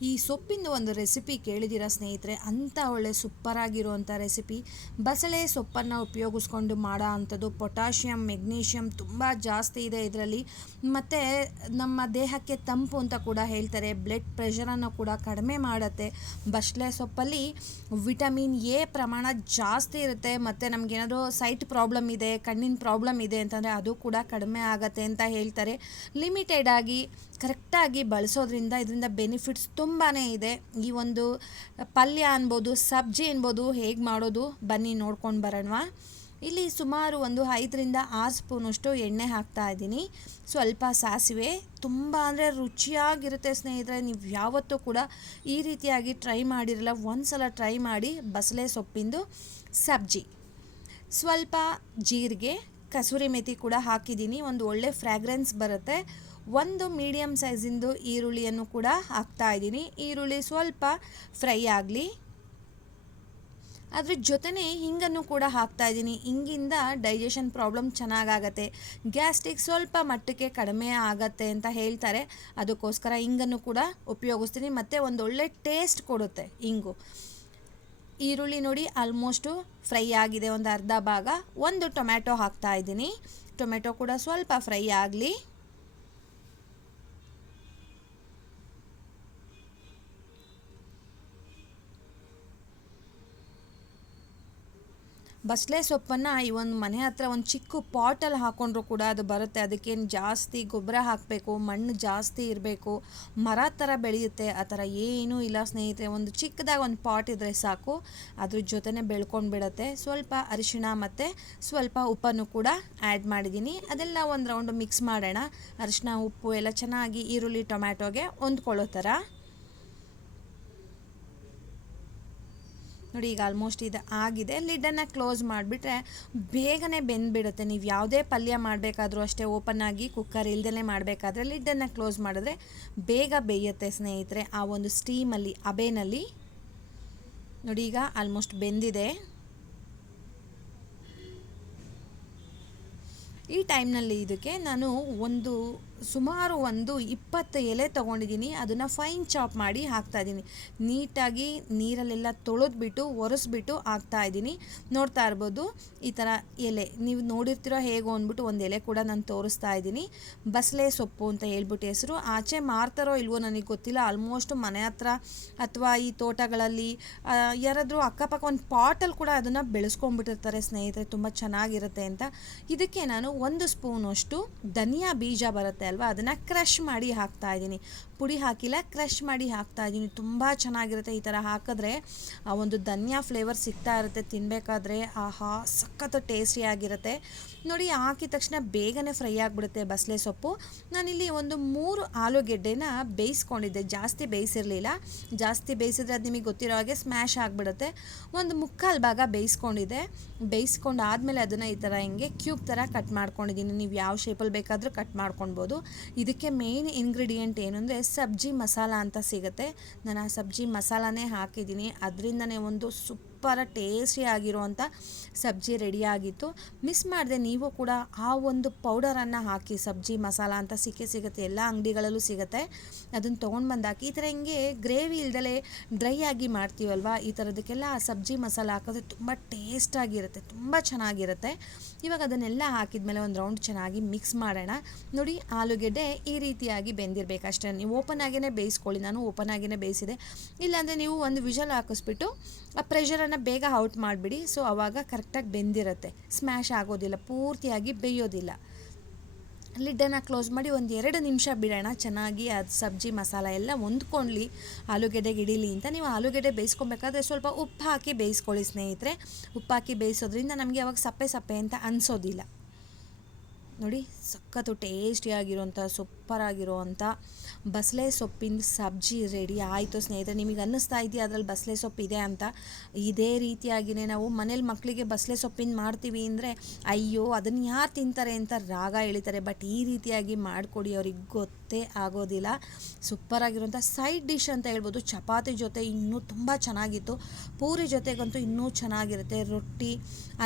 ಈ ಸೊಪ್ಪಿಂದು ಒಂದು ರೆಸಿಪಿ ಕೇಳಿದ್ದೀರಾ ಸ್ನೇಹಿತರೆ? ಅಂಥ ಒಳ್ಳೆ ಸೂಪರಾಗಿರುವಂಥ ರೆಸಿಪಿ ಬಸಳೆ ಸೊಪ್ಪನ್ನು ಉಪಯೋಗಿಸ್ಕೊಂಡು ಮಾಡೋ ಅಂಥದ್ದು ಪೊಟ್ಯಾಷಿಯಮ್ ಮೆಗ್ನೀಷಿಯಮ್ ತುಂಬ ಜಾಸ್ತಿ ಇದೆ ಇದರಲ್ಲಿ. ಮತ್ತು ನಮ್ಮ ದೇಹಕ್ಕೆ ತಂಪು ಅಂತ ಕೂಡ ಹೇಳ್ತಾರೆ. ಬ್ಲಡ್ ಪ್ರೆಷರನ್ನು ಕೂಡ ಕಡಿಮೆ ಮಾಡುತ್ತೆ. ಬಸಳೆ ಸೊಪ್ಪಲ್ಲಿ ವಿಟಮಿನ್ ಎ ಪ್ರಮಾಣ ಜಾಸ್ತಿ ಇರುತ್ತೆ. ಮತ್ತು ನಮಗೇನಾದರೂ ಸೈಟ್ ಪ್ರಾಬ್ಲಮ್ ಇದೆ, ಕಣ್ಣಿನ ಪ್ರಾಬ್ಲಮ್ ಇದೆ ಅಂತಂದರೆ ಅದು ಕೂಡ ಕಡಿಮೆ ಆಗುತ್ತೆ ಅಂತ ಹೇಳ್ತಾರೆ. ಲಿಮಿಟೆಡ್ ಆಗಿ ಕರೆಕ್ಟಾಗಿ ಬಳಸೋದ್ರಿಂದ ಇದರಿಂದ ಬೆನಿಫಿಟ್ಸ್ ತುಂಬಾ ಇದೆ. ಈ ಒಂದು ಪಲ್ಯ ಅನ್ಬೋದು, ಸಬ್ಜಿ ಅನ್ಬೋದು ಹೇಗೆ ಮಾಡೋದು ಬನ್ನಿ ನೋಡ್ಕೊಂಡು ಬರೋಣವಾ ಇಲ್ಲಿ ಸುಮಾರು ಒಂದು ಐದರಿಂದ ಆರು ಸ್ಪೂನಷ್ಟು ಎಣ್ಣೆ ಹಾಕ್ತಾ ಇದ್ದೀನಿ. ಸ್ವಲ್ಪ ಸಾಸಿವೆ, ತುಂಬ ಅಂದರೆ ರುಚಿಯಾಗಿರುತ್ತೆ ಸ್ನೇಹಿತರೆ, ನೀವು ಯಾವತ್ತೂ ಕೂಡ ಈ ರೀತಿಯಾಗಿ ಟ್ರೈ ಮಾಡಿರಲ್ಲ ಒಂದು ಸಲ ಟ್ರೈ ಮಾಡಿ, ಬಸಳೆ ಸೊಪ್ಪಿಂದು ಸಬ್ಜಿ. ಸ್ವಲ್ಪ ಜೀರಿಗೆ ಕಸೂರಿ ಮೆಥಿ ಕೂಡ ಹಾಕಿದ್ದೀನಿ. ಒಂದು ಒಳ್ಳೆ ಫ್ರ್ಯಾಗ್ರೆನ್ಸ್ ಬರುತ್ತೆ. ಒಂದು ಮೀಡಿಯಮ್ ಸೈಜಿಂದು ಈರುಳ್ಳಿಯನ್ನು ಕೂಡ ಹಾಕ್ತಾ ಇದ್ದೀನಿ. ಈರುಳ್ಳಿ ಸ್ವಲ್ಪ ಫ್ರೈ ಆಗಲಿ. ಅದ್ರ ಜೊತೆನೇ ಹಿಂಗನ್ನು ಕೂಡ ಹಾಕ್ತಾ ಇದ್ದೀನಿ. ಹಿಂಗಿಂದ ಡೈಜೆಷನ್ ಪ್ರಾಬ್ಲಮ್ ಚೆನ್ನಾಗಾಗತ್ತೆ. ಗ್ಯಾಸ್ಟ್ರಿಕ್ ಸ್ವಲ್ಪ ಮಟ್ಟಕ್ಕೆ ಕಡಿಮೆ ಆಗತ್ತೆ ಅಂತ ಹೇಳ್ತಾರೆ. ಅದಕ್ಕೋಸ್ಕರ ಹಿಂಗನ್ನು ಕೂಡ ಉಪಯೋಗಿಸ್ತೀನಿ. ಮತ್ತು ಒಂದು ಒಳ್ಳೆ ಟೇಸ್ಟ್ ಕೊಡುತ್ತೆ ಹಿಂಗು. ಈರುಳ್ಳಿ ನೋಡಿ ಆಲ್ಮೋಸ್ಟು ಫ್ರೈ ಆಗಿದೆ, ಒಂದು ಅರ್ಧ ಭಾಗ. ಒಂದು ಟೊಮ್ಯಾಟೊ ಹಾಕ್ತಾ ಇದ್ದೀನಿ. ಟೊಮೆಟೊ ಕೂಡ ಸ್ವಲ್ಪ ಫ್ರೈ ಆಗಲಿ. ಬಸಳೆ ಸೊಪ್ಪನ್ನು ಈ ಒಂದು ಮನೆ ಹತ್ರ ಒಂದು ಚಿಕ್ಕ ಪಾಟಲ್ಲಿ ಹಾಕ್ಕೊಂಡ್ರು ಕೂಡ ಅದು ಬರುತ್ತೆ. ಅದಕ್ಕೇನು ಜಾಸ್ತಿ ಗೊಬ್ಬರ ಹಾಕಬೇಕು, ಮಣ್ಣು ಜಾಸ್ತಿ ಇರಬೇಕು, ಮರ ಥರ ಬೆಳೆಯುತ್ತೆ. ಆ ಥರ ಏನೂ ಇಲ್ಲ ಸ್ನೇಹಿತರೆ. ಒಂದು ಚಿಕ್ಕದಾಗಿ ಒಂದು ಪಾಟ್ ಇದ್ದರೆ ಸಾಕು. ಅದ್ರ ಜೊತೆನೆ ಬೆಳ್ಕೊಂಡು ಬಿಡುತ್ತೆ. ಸ್ವಲ್ಪ ಅರಿಶಿಣ ಮತ್ತು ಸ್ವಲ್ಪ ಉಪ್ಪನ್ನು ಕೂಡ ಆ್ಯಡ್ ಮಾಡಿದ್ದೀನಿ. ಅದೆಲ್ಲ ಒಂದು ರೌಂಡ್ ಮಿಕ್ಸ್ ಮಾಡೋಣ. ಅರಿಶಿಣ, ಉಪ್ಪು ಎಲ್ಲ ಚೆನ್ನಾಗಿ ಈರುಳ್ಳಿ, ಟೊಮ್ಯಾಟೊಗೆ ಹೊಂದ್ಕೊಳ್ಳೋ ಥರ. ನೋಡಿ, ಈಗ ಆಲ್ಮೋಸ್ಟ್ ಇದು ಆಗಿದೆ. ಲಿಡ್ಡನ್ನು ಕ್ಲೋಸ್ ಮಾಡಿಬಿಟ್ರೆ ಬೇಗನೆ ಬೆಂದ್ಬಿಡುತ್ತೆ. ನೀವು ಯಾವುದೇ ಪಲ್ಯ ಮಾಡಬೇಕಾದ್ರೂ ಅಷ್ಟೇ ಓಪನ್ ಆಗಿ ಕುಕ್ಕರ್ ಇಲ್ದೇ ಮಾಡಬೇಕಾದ್ರೆ ಲಿಡ್ಡನ್ನು ಕ್ಲೋಸ್ ಮಾಡಿದ್ರೆ ಬೇಗ ಬೇಯುತ್ತೆ ಸ್ನೇಹಿತರೆ. ಆ ಒಂದು ಸ್ಟೀಮಲ್ಲಿ ಅಬೇನಲ್ಲಿ ನೋಡಿ, ಈಗ ಆಲ್ಮೋಸ್ಟ್ ಬೆಂದಿದೆ. ಈ ಟೈಮ್ನಲ್ಲಿ ಇದಕ್ಕೆ ನಾನು ಒಂದು ಸುಮಾರು ಒಂದು ಇಪ್ಪತ್ತು ಎಲೆ ತೊಗೊಂಡಿದ್ದೀನಿ, ಅದನ್ನು ಫೈನ್ ಚಾಪ್ ಮಾಡಿ ಹಾಕ್ತಾ ಇದ್ದೀನಿ. ನೀಟಾಗಿ ನೀರಲ್ಲೆಲ್ಲ ತೊಳೆದ್ಬಿಟ್ಟು, ಒರೆಸ್ಬಿಟ್ಟು ಹಾಕ್ತಾ ಇದ್ದೀನಿ. ನೋಡ್ತಾ ಇರ್ಬೋದು, ಈ ಥರ ಎಲೆ. ನೀವು ನೋಡಿರ್ತೀರೋ ಹೇಗೋ ಅಂದ್ಬಿಟ್ಟು ಒಂದು ಎಲೆ ಕೂಡ ನಾನು ತೋರಿಸ್ತಾ ಇದ್ದೀನಿ. ಬಸಳೆ ಸೊಪ್ಪು ಅಂತ ಹೇಳ್ಬಿಟ್ಟು ಹೆಸರು. ಆಚೆ ಮಾರ್ತಾರೋ ಇಲ್ವೋ ನನಗೆ ಗೊತ್ತಿಲ್ಲ. ಆಲ್ಮೋಸ್ಟ್ ಮನೆ ಹತ್ರ ಅಥವಾ ಈ ತೋಟಗಳಲ್ಲಿ ಯಾರಾದರೂ ಅಕ್ಕಪಕ್ಕ ಒಂದು ಪಾಟಲ್ಲಿ ಕೂಡ ಅದನ್ನು ಬೆಳೆಸ್ಕೊಂಡ್ಬಿಟ್ಟಿರ್ತಾರೆ ಸ್ನೇಹಿತರೆ. ತುಂಬ ಚೆನ್ನಾಗಿರುತ್ತೆ ಅಂತ. ಇದಕ್ಕೆ ನಾನು ಒಂದು ಸ್ಪೂನಷ್ಟು ಧನಿಯಾ ಬೀಜ ಬರುತ್ತೆ. ಅಲ್ವಾ? ಅದನ್ನು ಕ್ರಷ್ ಮಾಡಿ ಹಾಕ್ತಾ ಇದ್ದೀನಿ. ಪುಡಿ ಹಾಕಿಲ್ಲ ಕ್ರಷ್ ಮಾಡಿ ಹಾಕ್ತಾ ಇದ್ದೀನಿ. ತುಂಬ ಚೆನ್ನಾಗಿರುತ್ತೆ ಈ ಥರ ಹಾಕಿದ್ರೆ. ಆ ಒಂದು ಧನಿಯಾ ಫ್ಲೇವರ್ ಸಿಗ್ತಾ ಇರುತ್ತೆ ತಿನ್ನಬೇಕಾದ್ರೆ ಆಹಾ ಸಖತ್ ಟೇಸ್ಟಿಯಾಗಿರುತ್ತೆ ನೋಡಿ, ಹಾಕಿದ ತಕ್ಷಣ ಬೇಗನೆ ಫ್ರೈ ಆಗಿಬಿಡುತ್ತೆ ಬಸಳೆ ಸೊಪ್ಪು. ನಾನಿಲ್ಲಿ ಒಂದು ಮೂರು ಆಲೂಗೆಡ್ಡೆನ ಬೇಯಿಸ್ಕೊಂಡಿದ್ದೆ. ಜಾಸ್ತಿ ಬೇಯಿಸಿರಲಿಲ್ಲ. ಜಾಸ್ತಿ ಬೇಯಿಸಿದ್ರೆ ಅದು ನಿಮಗೆ ಗೊತ್ತಿರೋ ಹಾಗೆ ಸ್ಮ್ಯಾಶ್ ಆಗಿಬಿಡುತ್ತೆ. ಒಂದು ಮುಕ್ಕಾಲು ಭಾಗ ಬೇಯಿಸ್ಕೊಂಡಿದ್ದೆ. ಬೇಯಿಸ್ಕೊಂಡು ಆದಮೇಲೆ ಅದನ್ನು ಈ ಥರ ಹಿಂಗೆ ಕ್ಯೂಬ್ ಥರ ಕಟ್ ಮಾಡ್ಕೊಂಡಿದ್ದೀನಿ. ನೀವು ಯಾವ ಶೇಪಲ್ಲಿ ಬೇಕಾದರೂ ಕಟ್ ಮಾಡ್ಕೊಳ್ಬೋದು ಇದಕ್ಕೆ ಮೇನ್ ಇಂಗ್ರೀಡಿಯೆಂಟ್ ಏನು ಅಂದರೆ ಸಬ್ಜಿ ಮಸಾಲ ಅಂತ ಸಿಗುತ್ತೆ. ನಾನು ಆ ಸಬ್ಜಿ ಮಸಾಲಾನೇ ಹಾಕಿದ್ದೀನಿ. ಅದರಿಂದನೇ ಒಂದು ಸುಪ್ ಸೂಪರ ಟೇಸ್ಟಿ ಆಗಿರುವಂಥ ಸಬ್ಜಿ ರೆಡಿಯಾಗಿತ್ತು ಮಿಸ್ ಮಾಡಿದೆ, ನೀವು ಕೂಡ ಆ ಒಂದು ಪೌಡರನ್ನು ಹಾಕಿ, ಸಬ್ಜಿ, ಮಸಾಲ ಅಂತ ಸಿಕ್ಕೇ ಸಿಗುತ್ತೆ, ಎಲ್ಲ ಅಂಗಡಿಗಳಲ್ಲೂ ಸಿಗುತ್ತೆ. ಅದನ್ನು ತೊಗೊಂಡು ಬಂದು ಹಾಕಿ ಈ ಥರ ಹಿಂಗೆ ಗ್ರೇವಿ ಇಲ್ದಲೆ ಡ್ರೈ ಆಗಿ ಮಾಡ್ತೀವಲ್ವ, ಈ ಥರದಕ್ಕೆಲ್ಲ ಆ ಸಬ್ಜಿ, ಮಸಾಲ ಹಾಕಿದ್ರೆ ತುಂಬ ಟೇಸ್ಟಾಗಿರುತ್ತೆ ತುಂಬ ಚೆನ್ನಾಗಿರುತ್ತೆ. ಇವಾಗ ಅದನ್ನೆಲ್ಲ ಹಾಕಿದ್ಮೇಲೆ ಒಂದು ರೌಂಡ್ ಚೆನ್ನಾಗಿ ಮಿಕ್ಸ್ ಮಾಡೋಣ. ನೋಡಿ, ಆಲೂಗೆಡ್ಡೆ ಈ ರೀತಿಯಾಗಿ ಬೆಂದಿರಬೇಕು ಅಷ್ಟೇ ನೀವು ಓಪನ್ ಆಗಿಯೇ ಬೇಯಿಸ್ಕೊಳ್ಳಿ, ನಾನು ಓಪನ್ ಆಗಿಯೇ ಬೇಯಿಸಿದೆ. ಇಲ್ಲಾಂದರೆ ನೀವು ಒಂದು ವಿಷಲ್ ಹಾಕಿಸ್ಬಿಟ್ಟು, ಆ ಪ್ರೆಷರನ್ನು ಬೇಗ ಔಟ್ ಮಾಡಿಬಿಡಿ. ಸೊ ಆವಾಗ ಕರೆಕ್ಟಾಗಿ ಬೆಂದಿರುತ್ತೆ. ಸ್ಮ್ಯಾಶ್ ಆಗೋದಿಲ್ಲ, ಪೂರ್ತಿಯಾಗಿ ಬೇಯೋದಿಲ್ಲ. ಲಿಡ್ಡನ್ನು ಕ್ಲೋಸ್ ಮಾಡಿ ಒಂದು ಎರಡು ನಿಮಿಷ ಬಿಡೋಣ. ಚೆನ್ನಾಗಿ ಅದು ಸಬ್ಜಿ, ಮಸಾಲ ಎಲ್ಲ ಹೊಂದ್ಕೊಳ್ಳಿ ಆಲೂಗೆಡ್ಡೆಗೆ ಇಡೀಲಿ ಅಂತ. ನೀವು ಆಲೂಗೆಡ್ಡೆ ಬೇಯಿಸ್ಕೊಬೇಕಾದ್ರೆ ಸ್ವಲ್ಪ ಉಪ್ಪು ಹಾಕಿ ಬೇಯಿಸ್ಕೊಳ್ಳಿ ಸ್ನೇಹಿತರೆ. ಉಪ್ಪು ಹಾಕಿ ಬೇಯಿಸೋದ್ರಿಂದ ನಮಗೆ ಅವಾಗ ಸಪ್ಪೆ ಸಪ್ಪೆ ಅಂತ ಅನಿಸೋದಿಲ್ಲ. ನೋಡಿ, ಸಖತ್ತು ಟೇಸ್ಟಿಯಾಗಿರುವಂಥ ಸೂಪರಾಗಿರುವಂಥ ಬಸಳೆ ಸೊಪ್ಪಿನ ಸಬ್ಜಿ ರೆಡಿ ಆಯಿತು ಸ್ನೇಹಿತರೆ. ನಿಮಗೆ ಅನ್ನಿಸ್ತಾ ಇದೆಯಾ? ಅದರಲ್ಲಿ ಬಸಳೆ ಸೊಪ್ಪು ಇದೆ ಅಂತ? ಇದೇ ರೀತಿಯಾಗಿಯೇ ನಾವು ಮನೇಲಿ ಮಕ್ಕಳಿಗೆ ಬಸಳೆ ಸೊಪ್ಪಿನ ಮಾಡ್ತೀವಿ ಅಂದರೆ, ಅಯ್ಯೋ ಅದನ್ನು ಯಾರು ತಿಂತಾರೆ ಅಂತ ರಾಗ ಎಳಿತಾರೆ. ಬಟ್ ಈ ರೀತಿಯಾಗಿ ಮಾಡಿಕೊಡಿ, ಅವ್ರಿಗೆ ಗೊತ್ತೇ ಆಗೋದಿಲ್ಲ. ಸೂಪರಾಗಿರುವಂಥ ಸೈಡ್ ಡಿಶ್ ಅಂತ ಹೇಳ್ಬೋದು. ಚಪಾತಿ ಜೊತೆ ಇನ್ನೂ ತುಂಬ ಚೆನ್ನಾಗಿತ್ತು. ಪೂರಿ ಜೊತೆಗಂತೂ ಇನ್ನೂ ಚೆನ್ನಾಗಿರುತ್ತೆ. ರೊಟ್ಟಿ,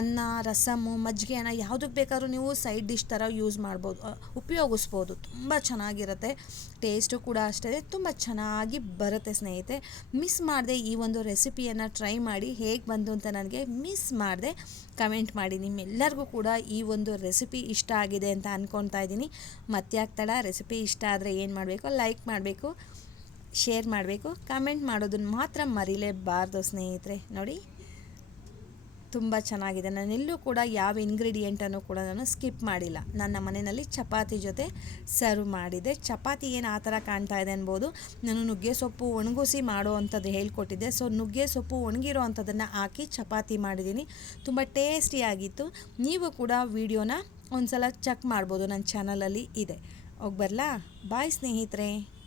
ಅನ್ನ, ರಸಮು, ಮಜ್ಜಿಗೆ ಅನ್ನ ಯಾವುದಕ್ಕೆ ಬೇಕಾದ್ರೂ ನೀವು ಸೈಡ್ ಡಿಶ್ ಥರ ಯೂಸ್ ಮಾಡ್ಬೋದು ಉಪಯೋಗಿಸ್ಬೋದು. ತುಂಬ ಚೆನ್ನಾಗಿರುತ್ತೆ ಟೇಸ್ಟು ಕೂಡ ಅಷ್ಟೇ, ತುಂಬ ಚೆನ್ನಾಗಿ ಬರುತ್ತೆ ಸ್ನೇಹಿತೆ. ಮಿಸ್ ಮಾಡದೆ ಈ ಒಂದು ರೆಸಿಪಿಯನ್ನು ಟ್ರೈ ಮಾಡಿ ಹೇಗೆ ಬಂತು ಅಂತ ನನಗೆ ಮಿಸ್ ಮಾಡದೆ. ಕಮೆಂಟ್ ಮಾಡಿ, ನಿಮ್ಮೆಲ್ಲರಿಗೂ ಕೂಡ ಈ ಒಂದು ರೆಸಿಪಿ ಇಷ್ಟ ಆಗಿದೆ ಅಂತ ಅಂದ್ಕೊತಾ ಇದ್ದೀನಿ. ಮತ್ತೆ ಆಗ್ತಾಳ ರೆಸಿಪಿ ಇಷ್ಟ ಆದರೆ ಏನು ಮಾಡಬೇಕು ಲೈಕ್ ಮಾಡಬೇಕು ಶೇರ್ ಮಾಡಬೇಕು ಕಮೆಂಟ್ ಮಾಡೋದನ್ನು ಮಾತ್ರ ಮರಿಲೇಬಾರ್ದು ಸ್ನೇಹಿತರೆ. ನೋಡಿ. ತುಂಬ ಚೆನ್ನಾಗಿದೆ. ನಾನೆಲ್ಲೂ ಕೂಡ ಯಾವ ಇಂಗ್ರೀಡಿಯೆಂಟನ್ನು ಕೂಡ ನಾನು ಸ್ಕಿಪ್ ಮಾಡಿಲ್ಲ. ನನ್ನ ಮನೆಯಲ್ಲಿ ಚಪಾತಿ ಜೊತೆ ಸರ್ವ್ ಮಾಡಿದೆ. ಚಪಾತಿ ಏನು ಆ ಥರ ಕಾಣ್ತಾ ಇದೆ ಅನ್ಬೋದು. ನಾನು ನುಗ್ಗೆ ಸೊಪ್ಪು ಒಣಗಿಸಿ ಮಾಡೋ ಅಂಥದ್ದು ಹೇಳ್ಕೊಟ್ಟಿದ್ದೆ. ಸೊ ನುಗ್ಗೆ ಸೊಪ್ಪು ಒಣಗಿರೋ ಅಂಥದ್ದನ್ನು ಹಾಕಿ ಚಪಾತಿ ಮಾಡಿದ್ದೀನಿ. ತುಂಬ ಟೇಸ್ಟಿಯಾಗಿತ್ತು ನೀವು ಕೂಡ ವಿಡಿಯೋನ ಒಂದ್ಸಲ ಚೆಕ್ ಮಾಡ್ಬೋದು. ನನ್ನ ಚಾನಲಲ್ಲಿ ಇದೆ. ಹೋಗಿ ಬರಲಾ? ಬಾಯ್ ಸ್ನೇಹಿತರೆ.